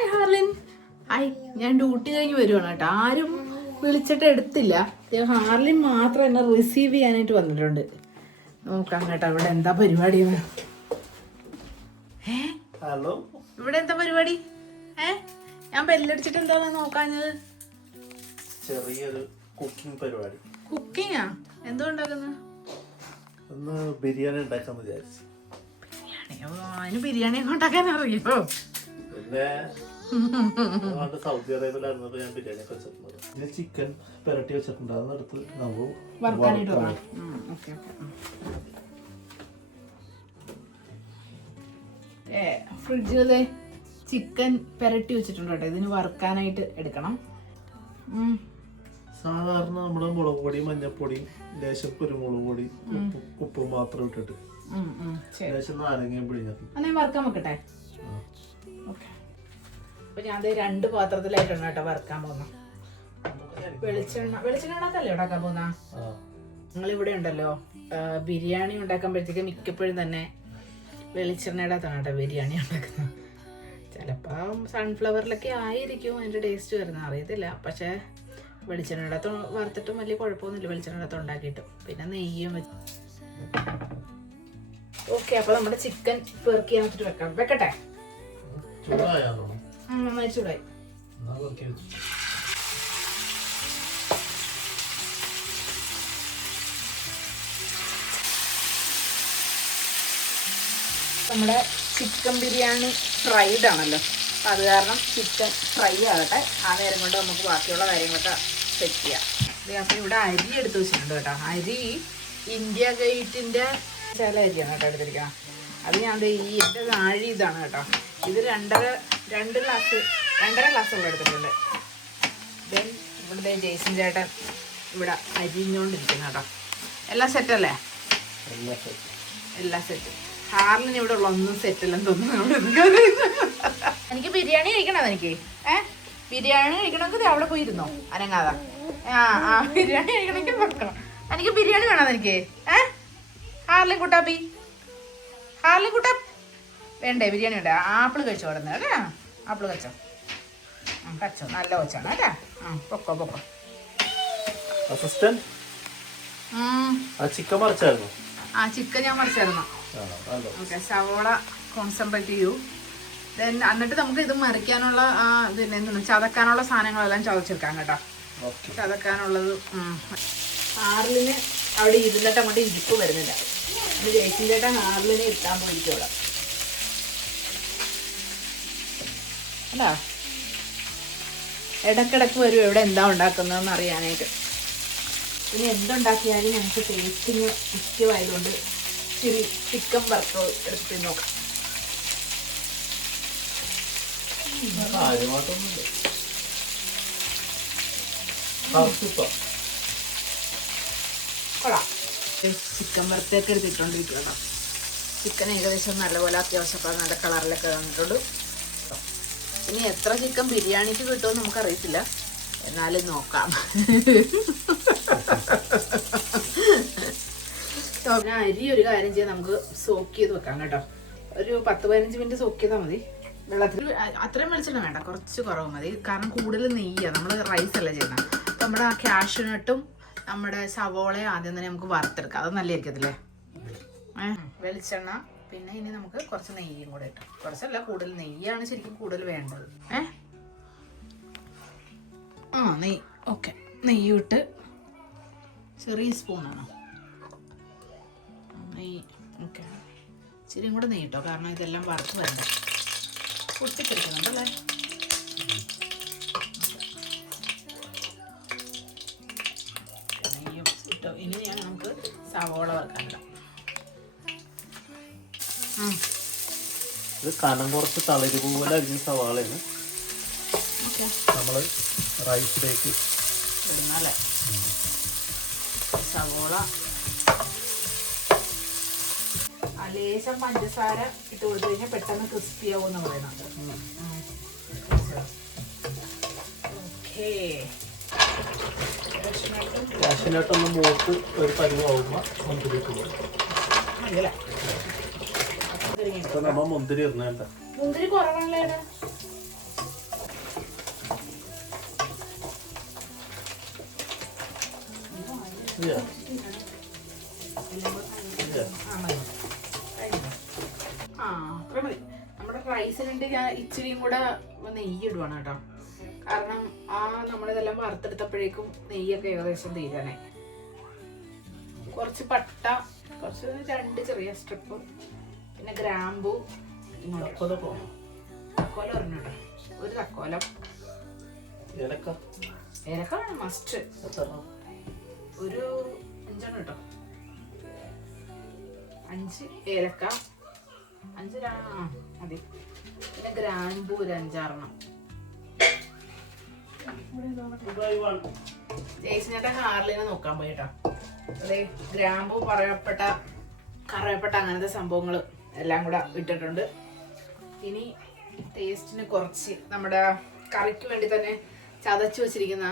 Hi ഹാർലിൻ. Hi, ഞാൻ duty കഴിഞ്ഞ് വരുവാണ് കേട്ടോ. ആരും വിളിച്ചിട്ട് എടുത്തില്ല. ഹാർലിൻ മാത്രം എന്നെ റിസീവ് ചെയ്യാനായിട്ട് വന്നിട്ടുണ്ട്. നോക്കാം കേട്ടോ ഇവിടെ എന്താ പരിപാടി. ഹലോ, ഇവിടെ എന്താ പരിപാടി? ഞാൻ ബെല്ലടിച്ചിട്ട് എന്താണ് നോക്കാഞ്ഞത്? ചെറിയൊരു കുക്കിംഗ് പരിപാടി. കുക്കിങ്ങാ? എന്തോ ഉണ്ടാക്കുന്നത്? ഒന്ന് ബിരിയാണി ഉണ്ടാക്കാന്ന് വിചാരിച്ചു. അതിന് ബിരിയാണി ഉണ്ടാക്കാൻ അറിയോ? പിന്നെ സൗദി അറേബ്യയിലായിരുന്നപ്പോ ഞാൻ ബിരിയാണി ഒക്കെ വെച്ചിട്ടുള്ളത്. ഇതിന് ചിക്കൻ പെരട്ടി വെച്ചിട്ടുണ്ട്. അതെടുത്ത് നമുക്ക് ഫ്രിഡ്ജിലതെ ചിക്കൻ പെരട്ടി വെച്ചിട്ടുണ്ട് കേട്ടോ. ഇതിന് വറുക്കാനായിട്ട് എടുക്കണം. സാധാരണ നമ്മുടെ മുളക് പൊടി, മഞ്ഞപ്പൊടി, ലേശം കുരുമുളക് പൊടി, ഉപ്പ് മാത്രം ഇട്ടിട്ട് ലേശം നാരങ്ങയും പിഴിഞ്ഞത് അങ്ങനെ വറുക്കാൻ വെക്കട്ടെ. അപ്പൊ ഞാൻ 2 പാത്രത്തിലായിട്ടാണ് കേട്ടോ വറുക്കാൻ പോകുന്നത്. വെളിച്ചെണ്ണക്കല്ലേ ഉണ്ടാക്കാൻ പോകുന്ന? നിങ്ങളിവിടെ ഉണ്ടല്ലോ ബിരിയാണി ഉണ്ടാക്കുമ്പോഴത്തേക്ക് മിക്കപ്പോഴും തന്നെ വെളിച്ചെണ്ണയുടെ കേട്ടോ ബിരിയാണി ഉണ്ടാക്കുന്നത്. ചിലപ്പോൾ സൺഫ്ലവറിലൊക്കെ ആയിരിക്കും അതിൻ്റെ ടേസ്റ്റ് വരുന്നത്, അറിയത്തില്ല. പക്ഷേ വെളിച്ചെണ്ണയുടെ വറുത്തിട്ടും വലിയ കുഴപ്പമൊന്നുമില്ല, വെളിച്ചെണ്ണയുടെ ഉണ്ടാക്കിയിട്ടും. പിന്നെ നെയ്യും വെച്ച് ഓക്കെ. അപ്പോൾ നമ്മുടെ ചിക്കൻ പെറുക്കി വെച്ചിട്ട് വെക്കട്ടെ. നന്നായി ചൂടായി. നമ്മുടെ ചിക്കൻ ബിരിയാണി ഫ്രൈഡ് ആണല്ലോ, അത് കാരണം ചിക്കൻ ഫ്രൈ ആകട്ടെ. ആ നേരം കൊണ്ട് നമുക്ക് ബാക്കിയുള്ള കാര്യങ്ങളൊക്കെ സെറ്റ് ചെയ്യാം. അപ്പം ഇവിടെ അരി എടുത്ത് വെച്ചിട്ടുണ്ട് കേട്ടോ. അരി ഇന്ത്യ ഗേറ്റിൻ്റെ ചില അരിയാണ് കേട്ടോ എടുത്തിരിക്കണം. അത് ഞാൻ ഈ എൻ്റെ നാഴി ഇതാണ് കേട്ടോ. ഇത് 2 ഗ്ലാസ് ഇവിടെ എടുത്തിട്ടുണ്ട്. ദെൻ ഇവിടുത്തെ ജെയ്സൺ ചേട്ടൻ ഇവിടെ അരിഞ്ഞുകൊണ്ടിരിക്കുന്നു കേട്ടോ. എല്ലാം സെറ്റല്ലേ? എല്ലാം സെറ്റ്. ഹാർലിന് ഇവിടെ ഉള്ള ഒന്നും സെറ്റല്ലെന്ന് തോന്നുന്നു. എനിക്ക് ബിരിയാണി കഴിക്കണത്. എനിക്ക് ബിരിയാണി കഴിക്കണമെങ്കിൽ അവിടെ പോയിരുന്നോ അനങ്ങാതെ. ബിരിയാണി കഴിക്കണമെങ്കിൽ വെക്കണം. എനിക്ക് ബിരിയാണി വേണം. എനിക്ക് ഹാർലിൻ കുട്ടാപ്പി, ഹാർലിൻ കുട്ടാ വേണ്ടേ ബിരിയാണി വേണ്ടേ? ആപ്പിൾ കഴിച്ചോ കിടന്ന് അല്ലേ? ആപ്പിൾ കഴിച്ചോ, കച്ചോ, നല്ല കൊച്ചാണ് അല്ലേ? പൊക്കോ പൊക്കോ. ചിക്കൻ മറിച്ചായിരുന്നു. ചിക്കൻ ഞാൻ മറിച്ചായിരുന്നു. ഓക്കെ, സവോള കോൺസെൻട്രേറ്റ് ചെയ്യൂ. ദെൻ എന്നിട്ട് നമുക്ക് ഇത് മറിക്കാനുള്ള പിന്നെ എന്താണ് ചതക്കാനുള്ള സാധനങ്ങളെല്ലാം ചതച്ചെടുക്കാം കേട്ടോ. ചതക്കാനുള്ളത് ഹാർലിന് അവിടെ ഇരുന്നിട്ട് അങ്ങോട്ട് ഇരിപ്പ് വരുന്നില്ല. ജെയ്സൺ ചേട്ടൻ ഹാർലിനെ ഇട്ടാൻ പോയിരിക്കും അവിടെ. അല്ല, ഇടക്കിടക്ക് വരും എവിടെ എന്താ ഉണ്ടാക്കുന്നതെന്ന് അറിയാനായിട്ട്. ഇനി എന്തുണ്ടാക്കിയാലും ഞങ്ങൾക്ക് ടേസ്റ്റിന് മുഖ്യമായതുകൊണ്ട് ഇച്ചിരി ചിക്കൻ വറുത്തോ എടുത്ത് നോക്കാം. കൊള്ളാം. ചിക്കൻ വറുത്തൊക്കെ എടുത്തിട്ടുണ്ടിരിക്കും കേട്ടോ. ചിക്കൻ ഏകദേശം നല്ലപോലെ അത്യാവശ്യം നല്ല കളറിലൊക്കെ വന്നിട്ടുണ്ട്. ഇനി എത്ര ചിക്കൻ ബിരിയാണിക്ക് കിട്ടുമെന്ന് നമുക്കറിയത്തില്ല, എന്നാലും നോക്കാം. അരി ഒരു കാര്യം ചെയ്യാം, നമുക്ക് സോക്ക് ചെയ്ത് വെക്കാം കേട്ടോ. ഒരു 10-15 മിനിറ്റ് സോക്ക് ചെയ്താൽ മതി വെള്ളത്തിൽ. അത്രയും വെളിച്ചെണ്ണ വേണ്ട, കുറച്ച് കുറവ് മതി. കാരണം കൂടുതൽ നെയ്യാണ്, നമ്മൾ റൈസ് അല്ല ചെയ്യുന്നത്. നമ്മുടെ ആ കാഷ്യൂനട്ടും നമ്മുടെ സവോളയും ആദ്യം തന്നെ നമുക്ക് വറുത്തെടുക്കാം. അത് നല്ലതായിരിക്കത്തില്ലേ? വെളിച്ചെണ്ണ, പിന്നെ ഇനി നമുക്ക് കുറച്ച് നെയ്യും കൂടെ ഇട്ടു. കുറച്ചല്ല, കൂടുതൽ നെയ്യാണ് ശരിക്കും കൂടുതൽ വേണ്ടത്. നെയ്യ്. ഓക്കെ, നെയ്യ് ഇട്ട് ചെറിയ സ്പൂണാണോ നെയ്യ്? ഓക്കെ, ഇച്ചിരിയും കൂടെ നെയ്യ് ഇട്ടോ, കാരണം ഇതെല്ലാം വറുത്ത് വരണ്ട. പൊട്ടിത്തെറിക്കുന്നുണ്ടല്ലേ? നെയ്യും ഇട്ടോ. ഇങ്ങനെയാണ് നമുക്ക് സവോള വറുക്കാനിടാം. ഇത് കനം കുറച്ച് തളിര് പോലെ അരിഞ്ഞ സവാളയാണ് നമ്മള് റൈസിലേക്ക് ഇടുന്നല്ലേ. സവോള ലേശം പഞ്ചസാര ഇട്ട് കൊടുത്തു കഴിഞ്ഞാൽ പെട്ടെന്ന് ക്രിസ്പി ആവും എന്ന് പറയുന്നുണ്ട്. ഓക്കേ, കാഷ്യൂനട്ടൊന്ന് മൂത്ത് ഒരു പരിവാകുമ്പോൾ മുന്തിരി ഇട്ടു. മുന്തിരി കുറവാണല്ലേ? അത്ര മതി. നമ്മുടെ റൈസിനുണ്ട് ഞാൻ ഇച്ചിരിയും കൂടെ നെയ്യ് ഇടുവാണ് കേട്ടോ. കാരണം നമ്മളിതെല്ലാം വറുത്തെടുത്തപ്പോഴേക്കും നെയ്യൊക്കെ ഏകദേശം തീരാനേ. കുറച്ച് പട്ട, കുറച്ച് 2 ചെറിയ സ്ട്രിപ്പ്, പിന്നെ ഗ്രാമ്പൂ, തക്കോലം ഒരെണ്ണം കേട്ടോ, ഒരു തക്കോലം, ഏലക്ക വേണം മസ്റ്റ്, ഒരു 5 കേട്ടോ, 5 ഏലക്ക, 5 മതി. പിന്നെ ഗ്രാമ്പൂ ഒരു 5-6. ജേസിനേട്ടൻ കാർലിനെ നോക്കാൻ പോയി കേട്ടോ. അതെ, ഗ്രാമ്പൂ കറയപ്പെട്ട അങ്ങനത്തെ സംഭവങ്ങൾ എല്ലാം കൂടെ ഇട്ടിട്ടുണ്ട്. ഇനി ടേസ്റ്റിന് കുറച്ച് നമ്മുടെ കറിക്ക് വേണ്ടി തന്നെ ചതച്ച് വെച്ചിരിക്കുന്ന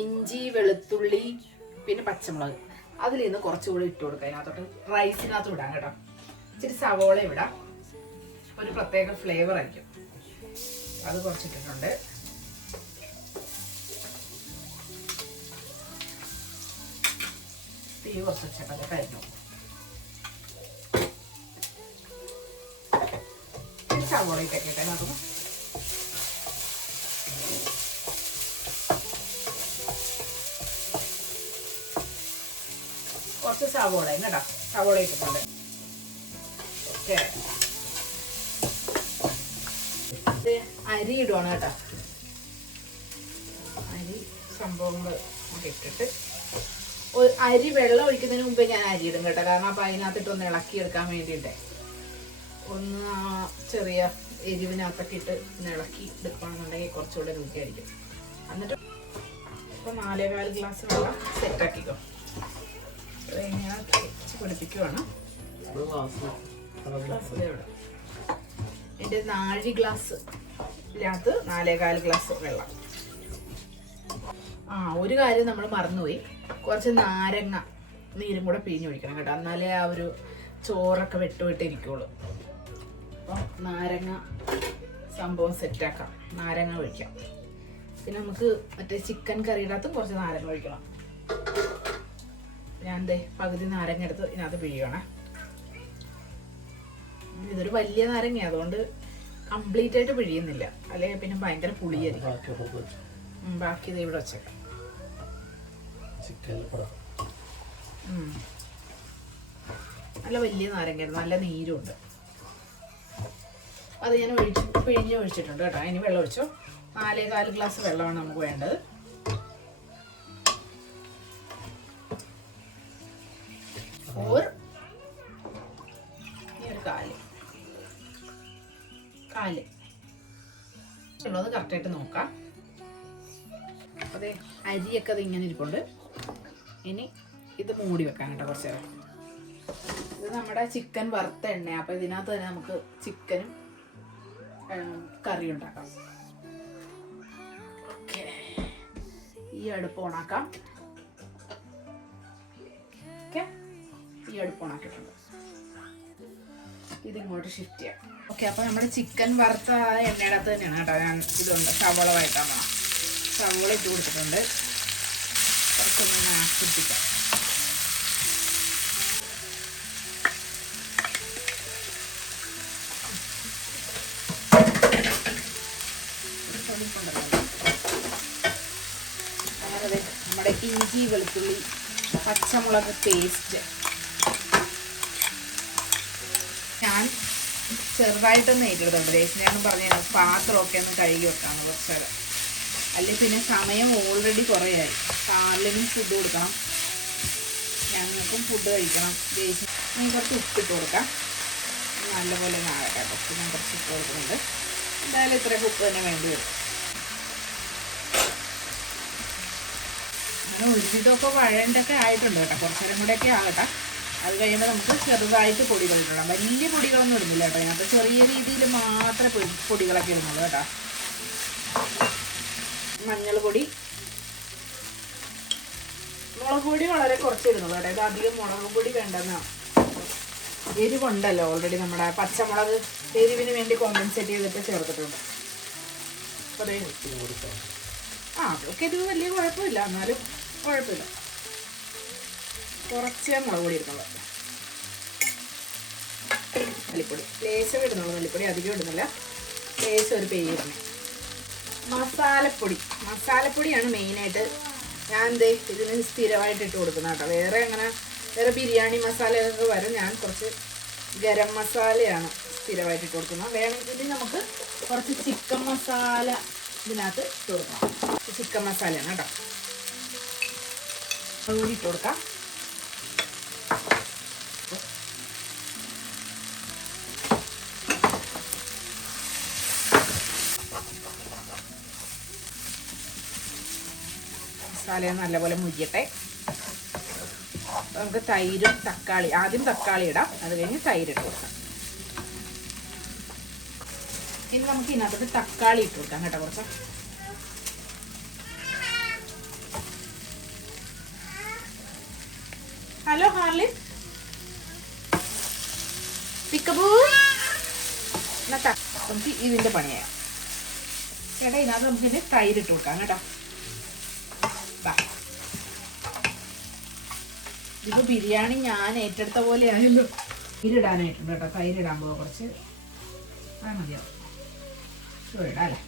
ഇഞ്ചി, വെളുത്തുള്ളി, പിന്നെ പച്ചമുളക്, അതിൽ നിന്ന് കുറച്ചുകൂടി ഇട്ട് കൊടുക്കാം. അതിനകത്തോട്ട് റൈസിനകത്ത് വിടാം കേട്ടോ. ഇച്ചിരി സവോള ഇടാം, ഒരു പ്രത്യേക ഫ്ലേവർ ആയിരിക്കും. അത് കുറച്ചിട്ടിട്ടുണ്ട്. തീ കുറച്ച് വെച്ചൊക്കെ കഴിഞ്ഞു. സവോള ഇട്ടൊക്കെ ഇട്ടേ അതും കുറച്ച് സവോള കേട്ടോ, സവോള ഇട്ടിട്ടുണ്ട്. ഓക്കെ, അരി ഇടുവാണ് കേട്ടോ. അരി സംഭവങ്ങൾ ഇട്ടിട്ട് അരി വെള്ളം ഒഴിക്കുന്നതിന് മുമ്പേ ഞാൻ അരി ഇടും കേട്ടോ. കാരണം അപ്പം അതിനകത്തിട്ട് ഒന്ന് ഇളക്കിയെടുക്കാൻ വേണ്ടിയിട്ട് ഒന്ന് ചെറിയ എരിവിനകത്തൊക്കെ ഇട്ട് ഒന്ന് ഇളക്കി എടുക്കുകയാണെന്നുണ്ടെങ്കിൽ കുറച്ചുകൂടെ രുചിയായിരിക്കും. എന്നിട്ട് ഇപ്പം 4.25 ഗ്ലാസ് വെള്ളം സെറ്റാക്കിക്കോ. അത് ഇങ്ങനെ വെച്ച് പിടിപ്പിക്കുവാണ്. എൻ്റെ 4 ഗ്ലാസ് ഇതിനകത്ത് 4.25 ഗ്ലാസ് വെള്ളം. ഒരു കാര്യം നമ്മൾ മറന്നുപോയി, കുറച്ച് നാരങ്ങ നീരും കൂടെ പിഴിഞ്ഞൊഴിക്കണം കേട്ടോ. എന്നാലേ ആ ഒരു ചോറൊക്കെ വിട്ടിരിക്കുള്ളൂ. അപ്പം നാരങ്ങ സംഭവം സെറ്റാക്കാം, നാരങ്ങ ഒഴിക്കാം. പിന്നെ നമുക്ക് മറ്റേ ചിക്കൻ കറിയുടെ അകത്തും കുറച്ച് നാരങ്ങ ഒഴിക്കണം. ഞാൻ പകുതി നാരങ്ങ എടുത്ത് ഇതിനകത്ത് പിഴിയണേ. ഇതൊരു വലിയ നാരങ്ങ, അതുകൊണ്ട് കംപ്ലീറ്റ് ആയിട്ട് പിഴിയുന്നില്ല, അല്ലെങ്കിൽ പിന്നെ ഭയങ്കര പുളിയായിരിക്കും. ബാക്കി ഇത് ഇവിടെ വെച്ചേക്കാം. നല്ല വലിയ നാരങ്ങയായിരുന്നു, നല്ല നീരുണ്ട്. അത് ഞാൻ പിഴിഞ്ഞ് ഒഴിച്ചിട്ടുണ്ട് കേട്ടോ. ഇനി വെള്ളം ഒഴിച്ചോ. 4.25 ഗ്ലാസ് വെള്ളമാണ് നമുക്ക് വേണ്ടത്. കാല് ഉള്ളത് കറക്റ്റായിട്ട് നോക്കാം. അതെ, അരിയൊക്കെ അത് ഇങ്ങനെ ഇരിപ്പുണ്ട്. ഇനി ഇത് മൂടി വെക്കാൻ കേട്ടോ കുറച്ച് നേരം. ഇത് നമ്മുടെ ചിക്കൻ വറുത്ത എണ്ണ. അപ്പം ഇതിനകത്ത് തന്നെ നമുക്ക് ചിക്കനും കറി ഉണ്ടാക്കാം. ഓക്കെ, ഈ അടുപ്പ് ഓണാക്കാം. ഓക്കെ, ഈ അടുപ്പ് ഓണാക്കിയിട്ടുണ്ട്. ഇതിങ്ങോട്ട് ഷിഫ്റ്റ് ചെയ്യാം. ഓക്കെ, അപ്പോൾ നമ്മുടെ ചിക്കൻ വറുത്ത എണ്ണയുടെ അകത്ത് തന്നെയാണ് കേട്ടോ ഞാൻ ഇതുണ്ട് സവോള വഴറ്റാൻ പോകണം. സവോള ഇട്ട് കൊടുത്തിട്ടുണ്ട്. കുറച്ചൊന്ന് ആസ്വദിക്കാം. അങ്ങനെ നമ്മുടെ ഇഞ്ചി, വെളുത്തുള്ളി, പച്ചമുളക് പേസ്റ്റ് ഞാൻ ചെറുതായിട്ടൊന്ന് ഏറ്റെടുത്തുണ്ട്. ദേശിനെയാണ് പറഞ്ഞു പാത്രമൊക്കെ ഒന്ന് കഴുകി വെക്കാമെന്ന് കുറച്ച് നേരം. അല്ലെങ്കിൽ പിന്നെ സമയം ഓൾറെഡി കുറേ ആയി. കാലിനും ഫുഡ് കൊടുക്കണം, ഞങ്ങൾക്കും ഫുഡ് കഴിക്കണം. ദേശിന് കുറച്ച് ഉപ്പിട്ട് കൊടുക്കാം. നല്ലപോലെ നാളെ കുറച്ച് ഞാൻ കുറച്ച് ഇട്ട് കൊടുക്കുന്നുണ്ട്. എന്തായാലും ഇത്രയും ഉപ്പ് തന്നെ വേണ്ടി വരും. അങ്ങനെ ഒരുവിധമൊക്കെ വഴണ്ടൊക്കെ ആയിട്ടുണ്ട് കേട്ടോ. കുറച്ച് നേരം കൂടെയൊക്കെ ആകട്ടെ. അത് കഴിയുമ്പോൾ നമുക്ക് ചെറുതായിട്ട് പൊടികൾ ഇടണം. വലിയ പൊടികളൊന്നും ഇടുന്നില്ല കേട്ടോ. അതിനകത്ത് ചെറിയ രീതിയിൽ മാത്രമേ പൊടികളൊക്കെ ഇടുന്നുള്ളൂ കേട്ടോ. മഞ്ഞൾ പൊടി, മുളക് പൊടി വളരെ കുറച്ച് ഇടുന്നുള്ളൂ കേട്ടോ. ഇത് അധികം മുളക് പൊടി വേണ്ടെന്നാണ്. എരിവുണ്ടല്ലോ ഓൾറെഡി. നമ്മുടെ പച്ചമുളക് എരിവിന് വേണ്ടി കോമ്പൻസേറ്റ് ചെയ്തിട്ട് ചേർത്തിട്ടുണ്ട്. അപ്പോൾ അതൊക്കെ എരിവ് വലിയ കുഴപ്പമില്ല, എന്നാലും കുഴപ്പമില്ല. കുറച്ച് മുളക് പൊടി ഇടുന്നുള്ളൂ, മല്ലിപ്പൊടി ലേശം ഇടുന്നുള്ളൂ, മല്ലിപ്പൊടി അധികം ഇടുന്നില്ല, ലേശം ഒരു പേരിടണേ. മസാലപ്പൊടിയാണ് മെയിനായിട്ട് ഞാൻ ഇതിന് സ്ഥിരമായിട്ട് ഇട്ട് കൊടുക്കുന്നത് കേട്ടോ. വേറെ ബിരിയാണി മസാലയൊക്കെ വരും, ഞാൻ കുറച്ച് ഗരം മസാലയാണ് സ്ഥിരമായിട്ട് ഇട്ട് കൊടുക്കുന്നത്. വേണമെങ്കിൽ നമുക്ക് കുറച്ച് ചിക്കൻ മസാല ഇതിനകത്ത് ഇട്ട് കൊടുക്കാം. ചിക്കൻ മസാലയാണ് കേട്ടോ, അതുകൂടി ഇട്ട് കൊടുക്കാം. മസാല നല്ലപോലെ മുരിയട്ടെ. നമുക്ക് തൈരും തക്കാളി, ആദ്യം തക്കാളി ഇടാം, അത് കഴിഞ്ഞ് തൈര് ഇട്ട് കൊടുക്കാം. ഇനി നമുക്ക് ഇതിനകത്തോട്ട് തക്കാളി ഇട്ട് കൊടുക്കാം കേട്ടോ. കുറച്ച് ഹലോ ഹാർലിൻ പിക്കബൂ, നമുക്ക് ഇതിൻ്റെ പണിയാം ചേട്ടാ. ഇതിനകത്ത് നമുക്ക് ഇനി തൈര് ഇട്ട് കൊടുക്കാം കേട്ടോ. ഇതിപ്പോൾ ബിരിയാണി ഞാൻ ഏറ്റെടുത്ത പോലെ ആയല്ലോ. തൈരിടാനായിട്ടുണ്ട് കേട്ടോ. തൈരിടാൻ പോവാ കുറച്ച്, അത് മതിയാവും. ഇടാം അല്ലേ,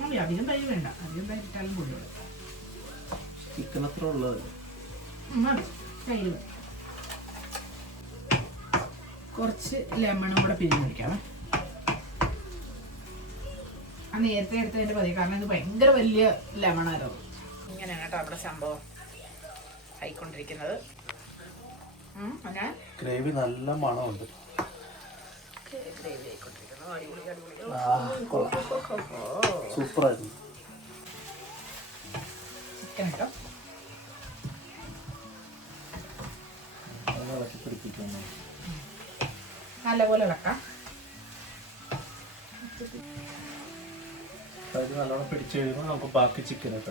മതി. അധികം തൈര് വേണ്ട, അധികം തൈരിട്ടാലും കൊണ്ടുപോകും. ചിക്കൻ അത്ര ഉള്ളത് മതി, തൈര് മതി. കുറച്ച് ലെമണും കൂടെ പിരിഞ്ഞൊഴിക്കാമേ. ആ നേരത്തെ എടുത്തതിൻ്റെ മതി, കാരണം ഇത് ഭയങ്കര വലിയ ലെമണായിരുന്നു. ഇങ്ങനെയാണ് കേട്ടോ അവിടെ സംഭവം ആയിക്കൊണ്ടിരിക്കുന്നത്. ഗ്രേവി നല്ല മണമുണ്ട്. ഗ്രേവി ആയിക്കൊണ്ടിരിക്കുന്നു. സൂപ്പറായിരുന്നു. ചിക്കൻ കേട്ടോ നല്ലപോലെ ഇളക്കാം. നല്ലോണം പിടിച്ചു കഴിയുമ്പോൾ നമുക്ക് ബാക്കി ചിക്കനൊക്കെ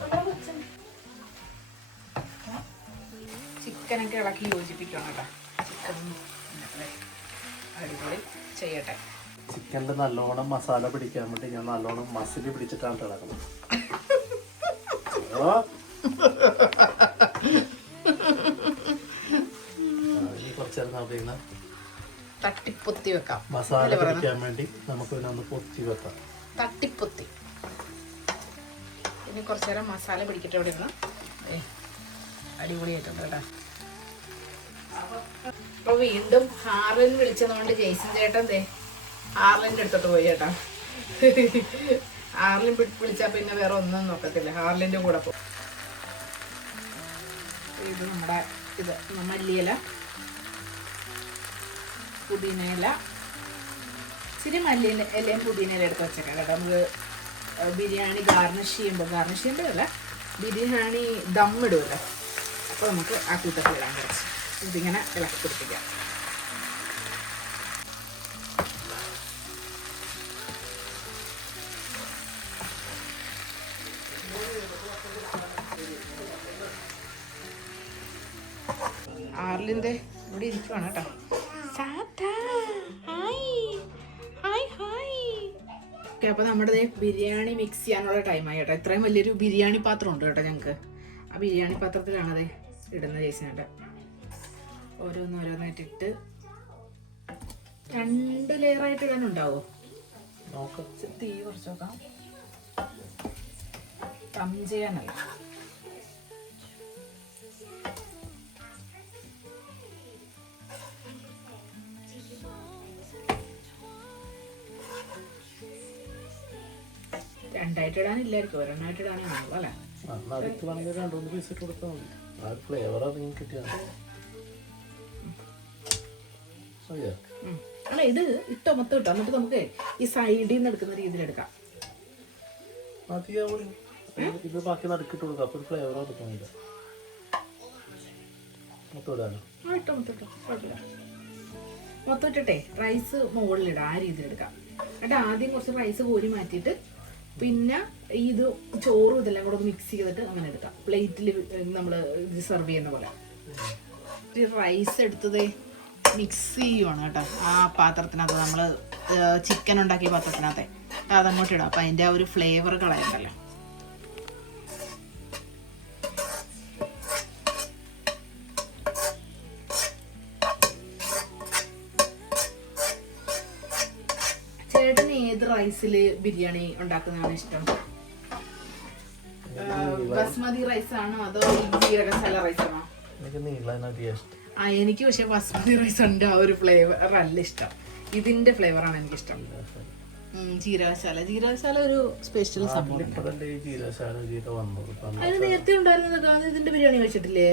ഇളക്കി യോജിപ്പിക്കണം കേട്ടോ. ചിക്കൻ അടിപൊളി ചെയ്യട്ടെ. ചിക്കനിൽ നല്ലോണം മസാല പിടിക്കാൻ വേണ്ടി ഞാൻ നല്ലോണം മസിൽ പിടിച്ചിട്ടാണ് ഇളക്കുന്നത്. തട്ടിപ്പൊത്തി വെക്കാം. മസാല പിടിക്കാൻ വേണ്ടി നമുക്ക് ഒന്ന് പൊത്തി വെക്കാം. തട്ടിപ്പൊത്തി. ഇനി കുറച്ചു നേരം മസാല പിടിക്കട്ടെ. ഇവിടെ ഇരുന്ന് അടിപൊളിയായിട്ടുണ്ട് കേട്ടോ. അപ്പൊ വീണ്ടും ഹാർലിൻ വിളിച്ചതുകൊണ്ട് ജെയ്സൺ ചേട്ടൻ ഹാർലിൻ്റെ അടുത്തോട്ട് പോയി കേട്ടോ. ഹാർലിൻ വിളിച്ചാൽ പിന്നെ വേറെ ഒന്നും നോക്കത്തില്ല, ഹാർലിൻ്റെ കൂടെ പോകും. ഇത് നമ്മുടെ മല്ലിയില, പുതിനയില, ഇച്ചിരി മല്ലിയിലയും പുതിനയില എടുത്ത് വെച്ചേക്കാം കേട്ടോ. നമുക്ക് ബിരിയാണി ഗാർണിഷ് ചെയ്യുമ്പോൾ അല്ല, ബിരിയാണി ദമ്മിടുമല്ലോ, അപ്പോൾ നമുക്ക് ആ കൂട്ടത്തിൽ ഇടാൻ കുറച്ച് ഇതിങ്ങനെ ഇളക്കി പിടിപ്പിക്കാം. ആർലിൻ്റെ ഇവിടെ ഇരിക്കുവാണ് കേട്ടോ. ഓക്കെ, അപ്പോൾ നമ്മുടെ ബിരിയാണി മിക്സ് ചെയ്യാനുള്ള ടൈമായി കേട്ടോ. ഇത്രയും വലിയൊരു ബിരിയാണി പാത്രം ഉണ്ട് കേട്ടോ ഞങ്ങൾക്ക്. ആ ബിരിയാണി പാത്രത്തിലാണത് ഇടുന്ന ജെയ്സനായിട്ട്. ഓരോന്നോരോന്നായിട്ടിട്ട് 2 ലെയറായിട്ട് ഇടാനുണ്ടാവോ? തീ കുറച്ച് നോക്കാം. ദം ചെയ്യാനല്ല. രണ്ടായിട്ട് ഇടാനില്ലായിരിക്കും, ഒരെണ്ണമായിട്ട് ഇടാനാണല്ലോ അല്ലേ? അല്ല, ഇത് ഇട്ടോ മൊത്തം ഇട്ടോ, എന്നിട്ട് നമുക്ക് ഈ സൈഡിൽ നിന്ന് എടുക്കുന്ന രീതിയിൽ എടുക്കാം. ഇത് ബാക്കി നടുക്കിട്ട് കൊടുക്കാം, അപ്പോൾ ഫ്ലേവർ എടുക്കുന്നില്ല. മൊത്തം ഇട്ടിട്ടെ റൈസ് മുകളിലിടാം, ആ രീതിയിൽ എടുക്കാം. എന്നിട്ട് ആദ്യം കുറച്ച് റൈസ് കോരി മാറ്റിയിട്ട് പിന്നെ ഇത് ചോറും ഇതെല്ലാം കൂടെ മിക്സ് ചെയ്തിട്ട് അങ്ങനെ എടുക്കാം. പ്ലേറ്റിൽ നമ്മൾ ഇത് സെർവ് ചെയ്യുന്ന പോലെ റൈസ് എടുത്തത് മിക്സ് ചെയ്യുവാണ് കേട്ടോ. ആ പാത്രത്തിനകത്ത് നമ്മൾ ചിക്കൻ ഉണ്ടാക്കിയ പാത്രത്തിനകത്തെ അതങ്ങോട്ട് ഇടാം. അപ്പം അതിൻ്റെ ആ ഒരു ഫ്ലേവർ കളയണ്ടല്ലോ. ഏത് റൈസില് ബിരിയാണി ഉണ്ടാക്കുന്നതാണ് ഇഷ്ടം? ബസ്മതി റൈസ് ആണോ അതോ ജീരകശാല റൈസ് ആണോ? എനിക്ക് പക്ഷെ ബസ്മതി റൈസ് ഉണ്ട് ആ ഒരു ഫ്ലേവർ അല്ല ഇഷ്ടം, ഇതിന്റെ ഫ്ലേവറാണ് എനിക്ക് ഇഷ്ടം. ജീരകശാല ഒരു സ്പെഷ്യൽ സംഭവം. അത് നേരത്തെ ഉണ്ടായിരുന്നത് ഇതിന്റെ ബിരിയാണി കഴിച്ചിട്ടില്ലേ?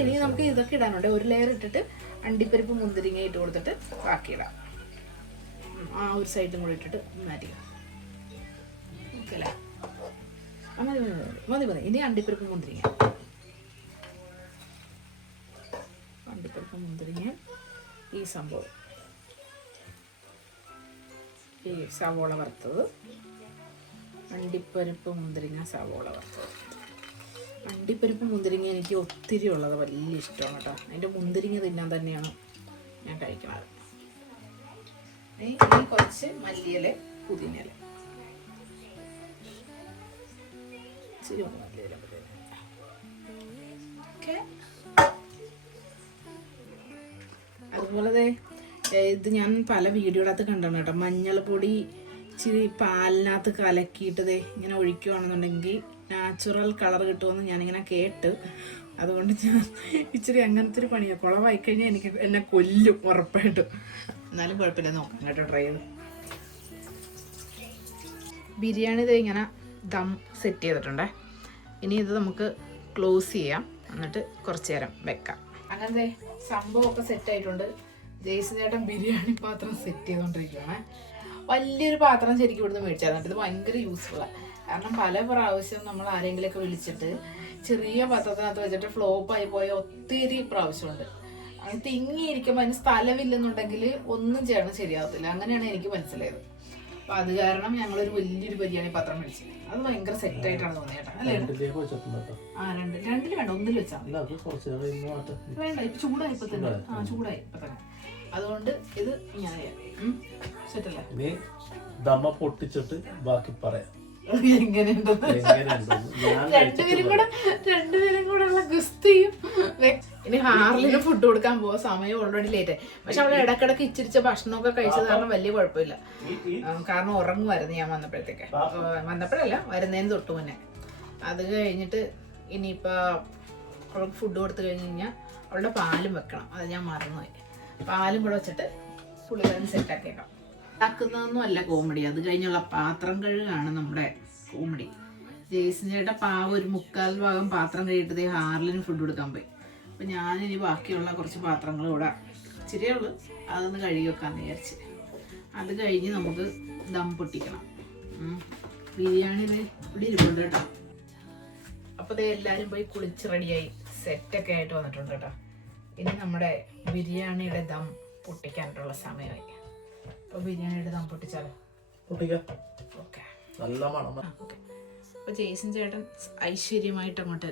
ഇനി നമുക്ക് ഇതൊക്കെ ഇടാനുണ്ട്. ഒരു ലെയർ ഇട്ടിട്ട് അണ്ടിപ്പരിപ്പ് മുന്തിരിങ്ങ ഇട്ട് കൊടുത്തിട്ട് ബാക്കി ഇടാം. ആ ഒരു സൈഡും കൂടി ഇട്ടിട്ട് മാറ്റിക്കാം. ഓക്കെ അല്ലേ? മതി. ഇനി അണ്ടിപ്പരിപ്പ് മുന്തിരിങ്ങ ഈ സംഭവം, ഈ സവോള വറുത്തത്, അണ്ടിപ്പരിപ്പ് മുന്തിരിങ്ങ സവോള വറുത്തത്. അണ്ടിപ്പരിപ്പ് മുന്തിരിങ്ങ എനിക്ക് ഒത്തിരി ഉള്ളത് വലിയ ഇഷ്ടമാണ് കേട്ടോ. അതിൻ്റെ മുന്തിരിങ്ങ തിന്നാൻ തന്നെയാണ് ഞാൻ കഴിക്കുന്നത്. ഇനി കുറച്ച് മല്ലിയില, പുതിനയില, ഇച്ചിരി മല്ലിയില. ഓക്കെ. അതുപോലെ ഇത് ഞാൻ പല വീഡിയോടകത്ത് കണ്ടാണ് കേട്ടോ. മഞ്ഞൾപ്പൊടി ഇച്ചിരി പാലിനകത്ത് കലക്കിയിട്ട് ഇങ്ങനെ ഒഴിക്കുകയാണെന്നുണ്ടെങ്കിൽ നാച്ചുറൽ കളർ കിട്ടുമെന്ന് ഞാനിങ്ങനെ കേട്ട്. അതുകൊണ്ട് ഞാൻ ഇച്ചിരി അങ്ങനത്തെ ഒരു പണിയാണ്. കുളമായി കഴിഞ്ഞാൽ എനിക്ക് എന്നെ കൊല്ലും ഉറപ്പായിട്ടും. എന്നാലും കുഴപ്പമില്ല, നോക്കാം കേട്ടോ, ട്രൈ ചെയ്ത്. ബിരിയാണി ഇങ്ങനെ ദം സെറ്റ് ചെയ്തിട്ടുണ്ടേ. ഇനി ഇത് നമുക്ക് ക്ലോസ് ചെയ്യാം, എന്നിട്ട് കുറച്ച് നേരം വെക്കാം. അങ്ങനത്തെ സംഭവമൊക്കെ സെറ്റായിട്ടുണ്ട്. ജെയ്സൺ ചേട്ടൻ ബിരിയാണി പാത്രം സെറ്റ് ചെയ്തുകൊണ്ടിരിക്കുകയാണ്. വലിയൊരു പാത്രം ശരിക്കും ഇവിടുന്ന് മേടിച്ചായിരുന്നു. ഇത് ഭയങ്കര യൂസ്ഫുള്ളാണ്. കാരണം പല പ്രാവശ്യം നമ്മൾ ആരെങ്കിലുമൊക്കെ വിളിച്ചിട്ട് ചെറിയ പാത്രത്തിനകത്ത് വെച്ചിട്ട് ഫ്ലോപ്പായി പോയ ഒത്തിരി പ്രാവശ്യമുണ്ട്. അങ്ങനെ തിങ്ങിയിരിക്കുമ്പോൾ അതിന് സ്ഥലമില്ലെന്നുണ്ടെങ്കിൽ ഒന്നും ചെയ്യണം ശരിയാവത്തില്ല. അങ്ങനെയാണ് എനിക്ക് മനസ്സിലായത്. അപ്പം അത് കാരണം ഞങ്ങളൊരു വലിയൊരു ബിരിയാണി പാത്രം മേടിച്ചു. അത് ഭയങ്കര സെറ്റായിട്ടാണ് തോന്നിയേട്ടാ. അല്ലേ? രണ്ടില് വേണ്ട, ഒന്നിൽ വെച്ചാൽ വേണ്ട. ഇപ്പൊ ചൂടായി ഇപ്പൊ തന്നെ. ചൂടായി ഇപ്പൊ തന്നെ. അതുകൊണ്ട് ഇത് ഞാൻ സെറ്റല്ലേ? പൊട്ടിച്ചിട്ട് ബാക്കി പറയാം. രണ്ടുപേരും കൂടെ ഉള്ള ഗുസ്തിയും. ഇനി ഹാർലിന് ഫുഡ് കൊടുക്കാൻ പോവാ. സമയം ഓൾറെഡി ലേറ്റ് ആയി. പക്ഷെ അവള് ഇടക്കിടക്ക് ഇച്ചിരിച്ച ഭക്ഷണമൊക്കെ കഴിച്ചത് കാരണം വലിയ കുഴപ്പമില്ല. കാരണം ഉറങ്ങുമായിരുന്നു ഞാൻ വന്നപ്പോഴത്തേക്ക്. വന്നപ്പോഴല്ല, വരുന്നതിന് തൊട്ട് മുന്നേ. അത് കഴിഞ്ഞിട്ട് ഇനിയിപ്പോൾ അവൾക്ക് ഫുഡ് കൊടുത്തു കഴിഞ്ഞ് കഴിഞ്ഞാൽ അവളുടെ പാലും വെക്കണം. അത് ഞാൻ മറന്നുപോയി. പാലും കൂടെ വെച്ചിട്ട് പുള്ളിക്കാരൻ സെറ്റാക്കിയേക്കാം. ഉണ്ടാക്കുന്നതൊന്നും അല്ല കോമഡി, അത് കഴിഞ്ഞുള്ള പാത്രം കഴുകാണ് നമ്മുടെ കോമഡി. ജെയ്സൺ ചേട്ടൻ പാവം ഒരു 3/4 ഭാഗം പാത്രം കഴിയിട്ടതേ ഹാർലിന് ഫുഡ് കൊടുക്കാൻ പോയി. അപ്പം ഞാനിനി ബാക്കിയുള്ള കുറച്ച് പാത്രങ്ങൾ ഇവിടെ ഇച്ചിരിയേ ഉള്ളൂ, അതൊന്ന് കഴുകി വെക്കാമെന്ന് വിചാരിച്ച്. അത് കഴിഞ്ഞ് നമുക്ക് ദം പൊട്ടിക്കണം. ബിരിയാണി ഇവിടെ ഇരിപ്പുണ്ട് കേട്ടോ. അപ്പോൾ ഇത് എല്ലാവരും പോയി കുളിച്ച് റെഡിയായി സെറ്റൊക്കെ ആയിട്ട് വന്നിട്ടുണ്ട് കേട്ടോ. ഇനി നമ്മുടെ ബിരിയാണിയുടെ ദം പൊട്ടിക്കാനായിട്ടുള്ള സമയമായി. അപ്പോൾ ബിരിയാണിയുടെ ദം പൊട്ടിച്ചാലോ? ഓക്കെ. നല്ല മണം. അപ്പോൾ ജെയ്സൺ ചേട്ടൻ ഐശ്വര്യമായിട്ട് അങ്ങോട്ട്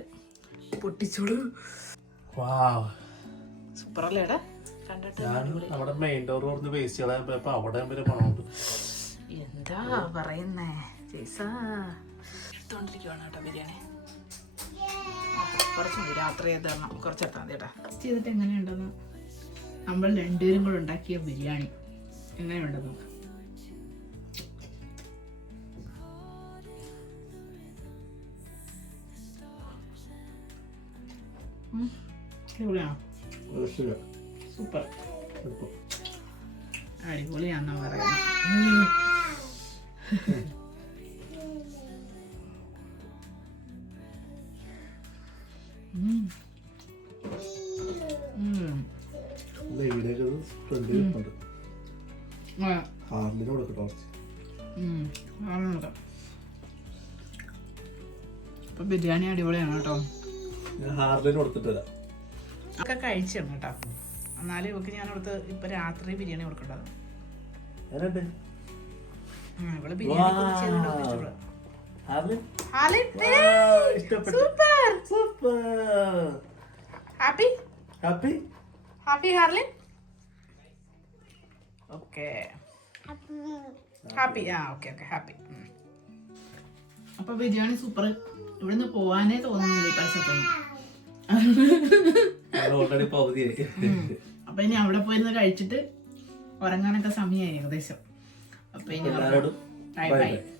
പൊട്ടിച്ചോളൂ. സൂപ്പർ അല്ലേ എടാ? കണ്ടിട്ട് നമ്മുടെ മെയിൻ ഡോർ തുറന്ന് വേസ്റ്റ് കളയാൻ പോയപ്പോൾ അവിടെ വരെ മണമുണ്ട്. എന്താ പറയുന്നേ ജെയ്സാ? എടുത്തോണ്ടിരിക്കുവാണ് കേട്ടോ ബിരിയാണി. കുറച്ച് മതി, രാത്രി എത്തണം, കുറച്ചെത്താൻ മതി കേട്ടോ. ചെയ്തിട്ട് എങ്ങനെയുണ്ടെന്ന്, നമ്മൾ രണ്ടുപേരും കൂടെ ഉണ്ടാക്കിയ ബിരിയാണി എങ്ങനെയുണ്ടെന്ന് നോക്കാം. സൂപ്പർ, അടിപൊളിയാണെന്നാ പറയുന്നത്. ബിരിയാണി അടിപൊളിയാണ് കേട്ടോ. ഒക്കെ കഴിച്ചിരുന്നു കേട്ടോ. എന്നാലും ഇവക്ക് ഞാൻ കൊടുത്ത് ഇപ്പൊ രാത്രി ബിരിയാണി കൊടുക്കണ്ടത്. ഇവള് ബിരിയാണി ഹാപ്പി ഹാർലിൻ. Okay happy. Okay happy. അപ്പൊ ബിരിയാണി സൂപ്പർ. ഇവിടുന്ന് പോവാനേ തോന്നുന്നില്ല ഈ പരിസരത്തൊന്നും. അപ്പൊ ഇനി അവിടെ പോയിരുന്ന് കഴിച്ചിട്ട് ഉറങ്ങാനൊക്കെ സമയമായി ഏകദേശം. അപ്പൊ ഇനി എല്ലാവരോടും ബൈ ബൈ ബൈ. ബൈ.